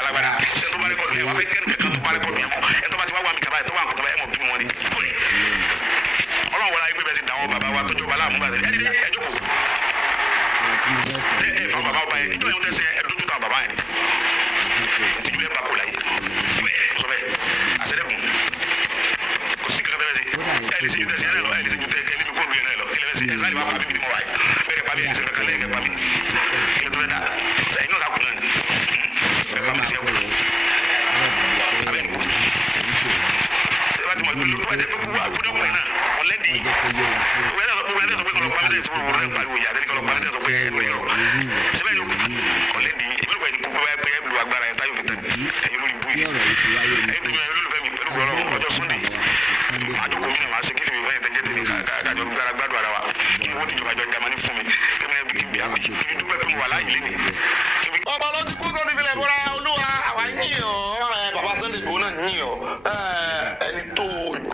alágbára ṣe tó bá rẹ́kọ̀dù ẹ̀ wá fẹ́ kẹ́ni kankan tó bá rẹ́kọ̀dù yẹn mọ́ ẹ̀ tó bá ti wá wà mí kaba ẹ̀ tó wà nkùtà ẹ̀ mọ̀ bí wọn ni ọlọ́run wọlé ayé pé bẹ́ẹ̀ sì dáwọn bàbá wa tọ́jú ọba láàmú bàtẹ́ ẹ̀ dídé ẹ̀ jókòó ẹ̀ fà bàbá ọba yẹn ìjọ yẹn tẹ̀sẹ̀ ẹ̀ dójú tàn bàbá yẹn ìtìjú ẹ̀ bá kó láyé sọ bẹ́ẹ̀ àṣẹ́dẹ̀kùn kò sí kankan tẹ́lẹ̀ sí ẹ̀ lè ṣe ju tẹ̀sí ẹ̀ lọ ẹ̀ lè ṣe ju tẹ̀ ẹ̀ lè mi kó lu yẹn náà lọ ẹ̀ lè ṣe ẹ̀ sáré wá pa bíbí tí mo wà yìí bẹ́ẹ̀ pa mí ẹ̀ lè ṣe kankan lẹ́yìn kẹ́ pa mí ẹ̀ tó fẹ́ dá ẹ̀yin náà sàkùn náà ni ẹ̀ pa mí sí ẹ̀kú abẹ́ ni kú ṣé bá ti mọ̀ ìpínlẹ̀ tó bá jẹ́ pé kú àkúdọ́kùn yẹn náà ọ̀lẹ́dì wẹ́n sọ pé kọlọ́ pa mí tẹ̀sí wọ́n rẹ̀ pariwo ìyá àtẹ́ni kọlọ́ pa mí tẹ̀sí sọ pé ẹnu ẹ̀rọ síbẹ̀ yóò ọ̀lẹ́dì ìbílẹ̀ pẹ̀lú kú pé ẹ lu agbára ẹ̀ táyọ̀ fi tẹ̀ ẹ̀yin olórí bú yìí ẹ̀yin tẹ̀mí ẹ̀yin olólùfẹ́ mi pẹ̀lú gbọ́dọ̀ ọjọ́ Sunday àjọkọ̀ mi náà máa ṣe kí fìmí fẹ́yìn tẹ́jẹ́ tèmi kájọ gbára gbádùn ara wa kí owó tìjọba jọ jamani fún mi kí mi bí àbí kí mi dúpẹ́ pé mo wà láàyè lé ní. ọba ló ti kú tó ti filẹ̀ bọ́ra olúwa àwa yín ọ́ bàbá Sunday Igboho náà yín ọ́ ẹni tó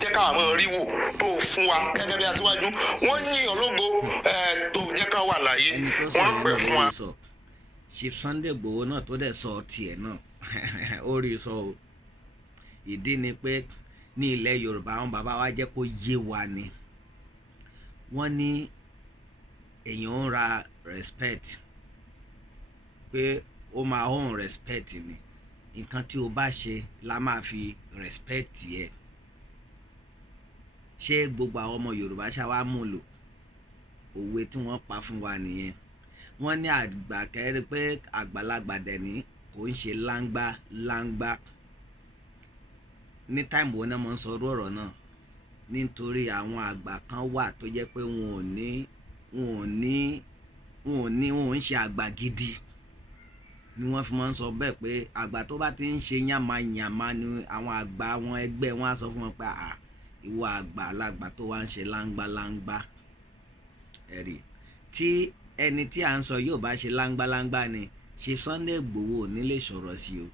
jẹ́ káwọn máa rí wò tó fún wa gẹ́gẹ́ bí aṣíwájú wọ́n yín ọ́ lógo tó jẹ́ ká wà láàyè wọ́n pẹ̀ fún wa. Chief Sunday Igboho náà tó dẹ̀ sọ tiẹ̀ náà ó rí sọ o ìdí ni pé ní ilẹ̀ Yorùbá àwọn bàbá wa jẹ́ kó yé wa ni wọ́n ní èèyàn ń ra respect pé ó máa own respect ni nǹkan tí o bá ṣe la máa fi respect yẹ ṣé gbogbo àwọn ọmọ Yorùbá ṣáwá mú lò òwe tí wọ́n pa fún wa nìyẹn wọ́n ní àgbà kẹ́rẹ́ pé àgbàlagbà dẹ̀ ní kò ń ṣe láńgbá láńgbá ní táìmù wọn náà mọ̀ ń sọ ọ̀rọ̀ náà nítorí àwọn àgbà kan wà tó jẹ́ pé wọn ò ń ṣe àgbà gidi ni wọ́n fi máa ń sọ bẹ́ẹ̀ pé àgbà tó bá ti ń ṣe yàmàyàmà ni àwọn àgbà wọn ẹgbẹ́ wọn á sọ fún wọn pé ìwọ àgbà alágbà tó wá ń ṣe láńgbáláńgbá ẹ̀rí tí ẹni tí à ń sọ yóò bá ṣe láńgbáláńgbá ni Chief Sunday Igboho ò ní lè sọ̀rọ̀ sí o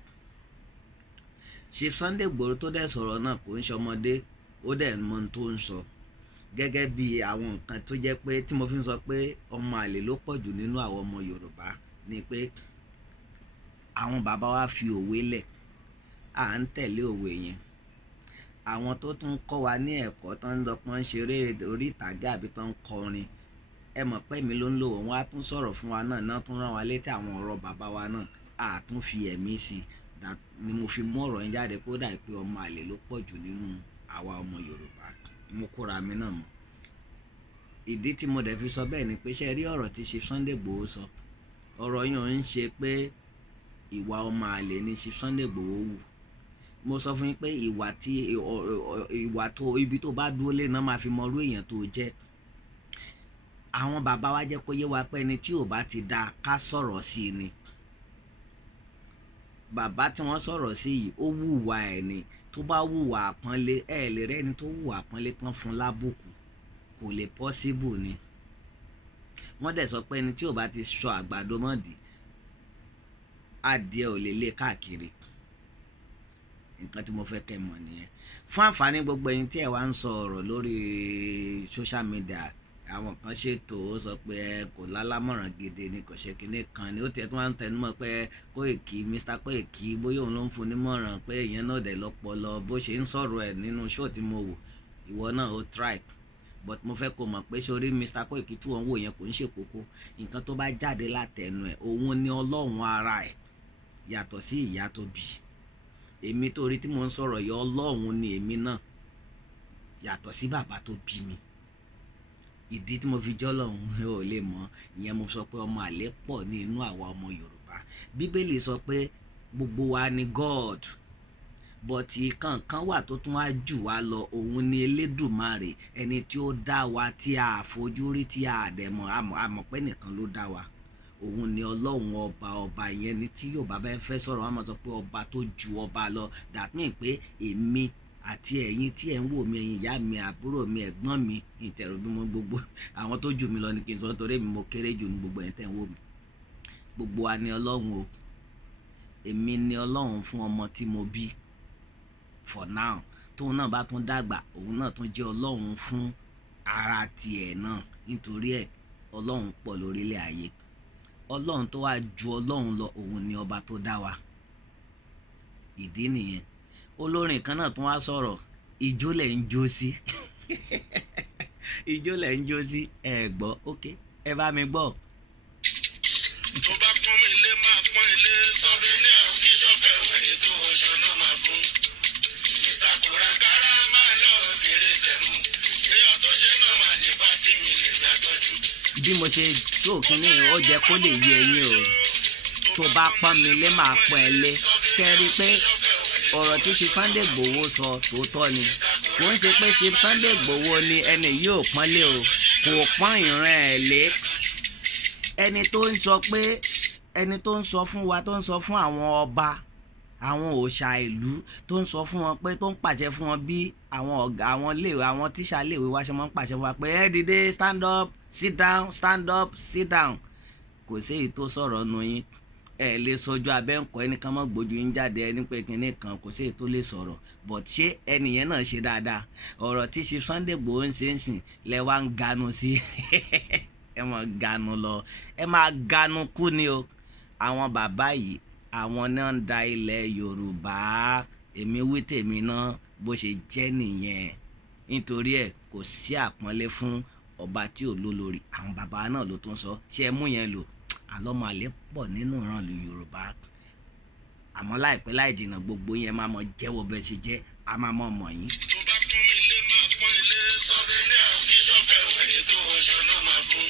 Chief Sunday Igboho tó dẹ̀ sọ̀rọ̀ náà kò ń ṣọmọdé ó dẹ̀ mọ ohun tó ń sọ gẹ́gẹ́ bí àwọn nǹkan tó jẹ́ pé tí mo fi ń sọ pé ọmọ àlè ló pọ̀ jù nínú àwọn ọmọ Yorùbá ni pé àwọn bàbá wa fi òwe lẹ̀ à ń tẹ̀lé òwe yẹn àwọn tó tún kọ́ wa ní ẹ̀kọ́ tó ń lọ́pọ̀ ń ṣeré orí ìtàgé àbí tó ń kọrin ẹ mọ̀ pé mi ló ń lò wọ́n á tún sọ̀rọ̀ fún wa náà tún rán wa létí àwọn ọ̀rọ̀ bàbá wa náà à tún fi ẹ̀mí sí i ni mo fi mú ọ̀rọ̀ yẹn jáde kó dà pé ọmọ àlè ló pọ̀ jù nínú àwa ọmọ Yorùbá mo kóra mi náà mọ̀ ìdí tí mo dẹ̀ fi sọ bẹ́ẹ̀ ni pé ṣe rí ọ̀rọ̀ tí Chief Sunday Igboho sọ ọ̀rọ̀ yẹn ń ṣe pé ìwà ọmọ àlè ni Chief Sunday Igboho wù mo sọ fún yín pé ìwà tó ibi tó bá dúró lé náà máa fi mọ irú èèyàn tó jẹ́ àwọn bàbá wa jẹ́ kó yé wa pé ẹni tí ò bá ti dáa ká sọ̀rọ̀ sí i ni bàbá tí wọ́n sọ̀rọ̀ sí yìí ó wùwà ẹ̀ ni tó bá wùwà àpọ́nlé ẹ̀ lè rẹ́ni tó wùwà àpọ́nlé tán fún lábùkù kò lè pọ́síbù ni wọ́n dẹ̀ sọ pé ẹni tí ò bá ti sọ àgbàdo mọ́dì adìẹ ò lè lé káàkiri nǹkan tí mo fẹ́ kẹ́ mọ̀ nìyẹn fún àǹfààní gbogbo ẹ̀yin tí ẹ wá ń sọ ọ̀rọ̀ lórí social media àwọn kan ṣètò ó sọ pé kò lálámọ̀ràn gidi ni kò ṣe kinní kan ni ó tiẹ̀ tó máa ń tẹnumọ́ pé Koiki Mr. Koiki bóyá òun ló ń fún nímọ̀ràn pé ìyẹn náà dẹ̀ lọ́pọlọ bó ṣe ń sọ̀rọ̀ ẹ̀ nínú show tí mo wò ìwọ náà ó try but mo fẹ́ kó mọ̀ pé sórí Mr. Koiki tí wọ́n wò yẹn kò ń ṣe kókó nǹkan tó bá jáde látẹnu ẹ̀ òun ni Ọlọ́run ara ẹ̀ yàtọ̀ sí ìyá tó bí èmi torí tí mo ń sọ̀rọ̀ yọ Ọlọ́run ni èmi náà yàtọ̀ sí bàbá tó bí mi ìdí tí mo fi jọ́ lọ́hùn ò lè mọ̀ ìyẹn mo sọ pé ọmọ àlè pọ̀ ní inú àwa ọmọ Yorùbá Bíbélì sọ pé gbogbo wa ni God but ìkankan wà tó tún wá jù wá lọ òun ni Elédùmarè ẹni tí ó dá wa tí a fojú rí tí a dẹ̀ mọ̀ àmọ̀ pé nìkan ló dá wa òun ni Ọlọ́run ọba ìyẹn ni tí Yorùbá bá fẹ́ sọ̀rọ̀ wọn máa sọ pé ọba tó ju ọba lọ that mean pé èmi àti ẹ̀yin tí ẹ̀ ń wò mí ẹ̀yin ìyá mi àbúrò mi ẹ̀gbọ́n mi ìtẹ̀rù bí mo gbogbo àwọn tó jù mí lọ ni kí n sọ nítorí mi mo kéré jù ní gbogbo ẹ̀ tẹ̀ ń wò mí gbogbo wa ni Ọlọ́run o èmi ni Ọlọ́run fún ọmọ tí mo bí for now tóun náà bá tún dàgbà òun náà tún jẹ́ Ọlọ́run fún ara tiẹ̀ náà nítorí ẹ̀ Ọlọ́run pọ̀ lórílẹ̀ ayé Ọlọ́run tó wá ju Ọlọ́run lọ òun ni ọba tó dá wa ìdí nìyẹn. Olórin kan náà tún wá sọ̀rọ̀, ijó lẹ̀ ń jó sí ijó lẹ̀ ń jó sí, ẹ gbọ́, ok, ẹ bá mi gbọ́. tó bá pọ́n mi lé máa pọ́n ilé sọ́fẹ́ ní àwọn kí sọ́fẹ́ ẹni tó ọṣọ náà máa fún. Mr. Kòràkárà máa lọ bèrè sẹ́mu èèyàn tó ṣe náà máa ní pátí mi lè ní àtọ́jú. Bí mo ṣe sóòkun ní ó jẹ́ kó lè yé ẹ̀yin o, tó bá pọ́n mi lé máa pọ́n ẹ lé. Ṣé rí i pé ọ̀rọ̀ tí ṣe Sunday Igboho sọ tòótọ́ ni, kò ń ṣe pé ṣe Sunday Igboho ni ẹni yóò pọ́n lé o, kò pọ́n ìran ẹ̀ lé. Ẹni tó ń sọ pé ẹni tó ń sọ fún wa, tó ń sọ fún àwọn ọba, àwọn òòṣà ìlú, tó ń sọ fún wọn pé, tó ń pàṣẹ fún wọn bí àwọn ọ̀gá, àwọn léèwé, àwọn tíṣà léèwé wá ṣe máa ń pàṣẹ fún wa pé ẹ dìde, stand up, sit down, stand up, sit down. Kò sí èyí tó sọ̀rọ̀ nu yín, ẹ lè sọjú abẹ́ǹkọ́ ẹnìkan mọ́ gbójú yín jáde ẹni pé kinní kan, kò sí èyí tó lè sọ̀rọ̀. But ṣé ẹnìyẹn náà ṣe dáadáa? Ọ̀rọ̀ tí ṣe Sunday Igboho ń ṣe ń sìn lẹ wá ń ganu sí ẹ máa ganu lọ, ẹ máa ganu kú ni o. Àwọn bàbá yìí, àwọn náà ń da ilẹ̀ Yorùbá. Èmi wí tèmi náà bó ṣe jẹ́ nìyẹn. Nítorí ẹ̀ kò sí àpọ́nlé fún ọba tí ò lólórí. Àwọn bàbá náà ló tún sọ, ṣé ẹ mú yẹn lò? Àlọ́mọ àlè pọ̀ nínú ìran ìlú Yorùbá. Àmọ́ láìpẹ́ láì jìnnà gbogbo yẹn máa mọ jẹ́wọ́ bẹ́ẹ̀ ṣe jẹ́, a máa mọ̀ mọ̀ yín. tó bá pọ́n mi lé máa pọ́n ilé sọ́fẹ́ ní àwọn kí sọ́fẹ́ ẹni tó ọṣọ náà máa fún.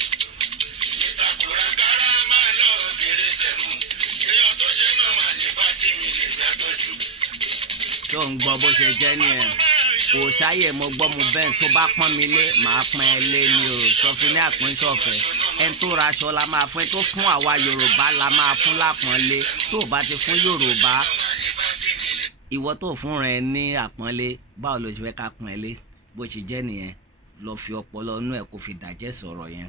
Mr. Kòràkárà máa lọ bèrè sẹ́mu èèyàn tó ṣe náà máa ní pátí mi lè ní àtọ́jú. Tó ń gbọ́ bó ṣe jẹ́ nìyẹn. Kò sáyè mo gbọ́ mo bẹ́ẹ̀, tó bá pọ́n mi lé màá pọ́n ẹ lé ni o. Sọfin ní àpínsọ̀fẹ́, ẹni tó ra aṣọ la máa fún, ẹni tó fún àwa Yorùbá la máa fún lápọ́nlé. Tó o bá ti fún Yorùbá, ìwọ tó fún rẹ ní àpọ́nlé, báwo ló ṣe fẹ́ ká pọ́n ẹ lé? Bó ṣe jẹ́ nìyẹn. Lọ fi ọpọlọ inú ẹ̀ kó fi dàjẹ́ sọ̀rọ̀ yẹn.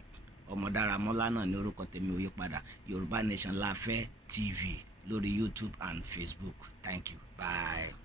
Ọmọdáramọ́lá náà ní orúkọ tèmi, ò yí padà. Yorùbá Nation La Fẹ́ TV lórí YouTube and Facebook. Thank you. Bye.